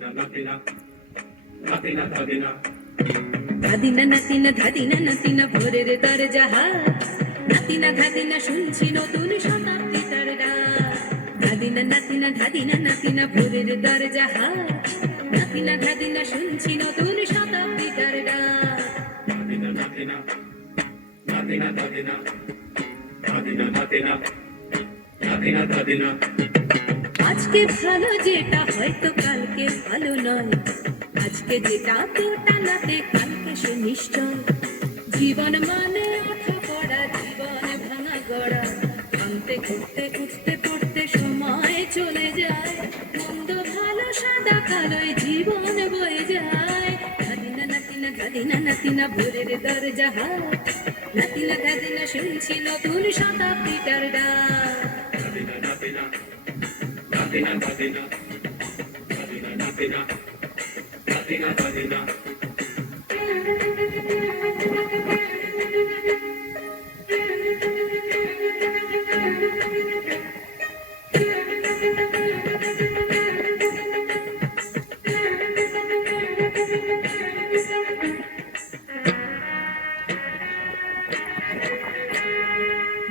ধাদিনা নাতিনা ধাদিনা নাতিনা ভোরের দরজা হাত, নাতিনা ধাদিনা শুনছি নতুন শতাব্দীটার ডাক। ধাদিনা নাতিনা ধাদিনা নাতিনা ভোরের দরজা হাত, নাতিনা ধাদিনা শুনছি নতুন শতাব্দীটার ডাক। আজকে ভালো যেটা হয়তো কালকে ভালো নয়, আজকে যেটা তোটা নাতে কালকে সে নিশ্চয়। জীবন মানে ওঠা পড়া, জীবন ভাঙা গড়া, ভাঙতে ঘুরতে উঠতে পড়তে সময় চলে যায়। মন্দ ভালো সাদা কালোয় জীবন বয়ে যায়। ধাদিনা নাতিনা ধাদিনা নাতিনা ভোরের দরজা হাত, নাতিনা ধাদিনা শুনছি নতুন শতাব্দীটার ডাক।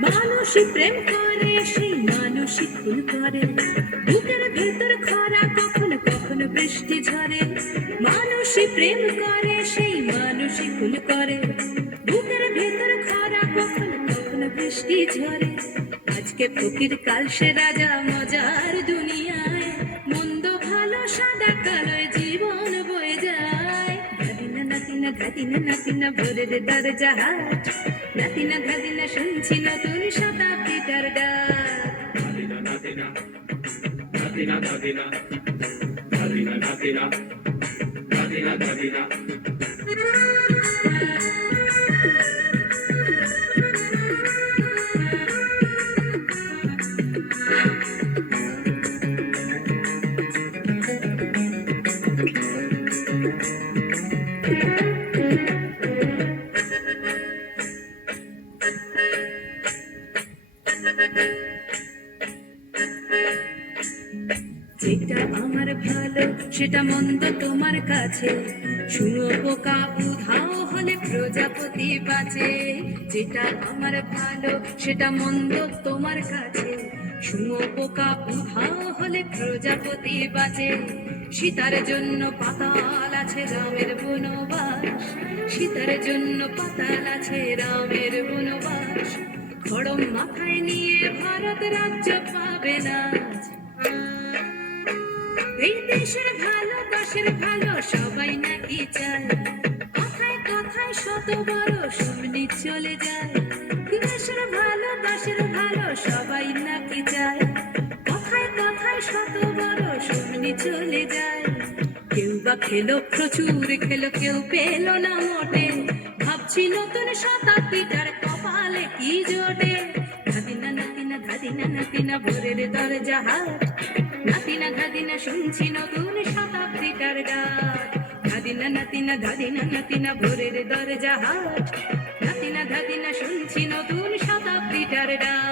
মানুষই প্রেম করে, সেই মানুষই খুন করে, বুকের ভেতর খরা কখনো কখনো বৃষ্টি ঝরে। মানুষই প্রেম করে, সেই মানুষই খুন করে, বুকের ভেতর খরা কখনো কখনো বৃষ্টি ঝরে। আজকে ফকির কাল সে রাজা মজার দুনিয়ায়, মন্দ ভালো সাদা কালোয় জীবন বয়ে যায়। ধাদিনা নাতিনা ধাদিনা নাতিনা ভোরের দরজা হাট, নাতিনা ধাদিনা শুনছি নতুন শতাব্দীটার ডাক। যেটা আমার ভালো সেটা মন্দ তোমার কাছে, শুনো পোকা উধাও হলে প্রজাপতি বাঁচে। যেটা আমার ভালো সেটা মন্দ তোমার কাছে, শুনো পোকা উধাও হলে প্রজাপতি বাঁচে। সীতার জন্য পাতাল আছে রামের বনবাস, সীতার জন্য পাতাল আছে রামের বনবাস। খড়ম মাথায় নিয়ে ভারত রাজ্য পাবে না। এই দেশের ভালো দেশের ভালো সবাই নাকি চায়, কথায় কথায় শত বড় শুনি চলে যায়। দেশের ভালো দেশের ভালো সবাই নাকি চায়, কথায় কথায় শত বড় শুনি চলে যায়। কেউ বা খেলো প্রচুর খেলো, কেউ পেল না মোটে, ভাবছি নতুন শতাব্দীটার কপালে কি জোটে। ধাদিনা নাতিনা ধাদিনা নাতিনা ভোরের দরজা হাট, নাতিনা ধাদিনা শুনছি নতুন শতাব্দীটার ডাক। ধাদিনা নাতিনা ধাদিনা নাতিনা ভোরের দরজা হাট, নাতিনা ধাদিনা শুনছি নতুন শতাব্দীটার ডাক।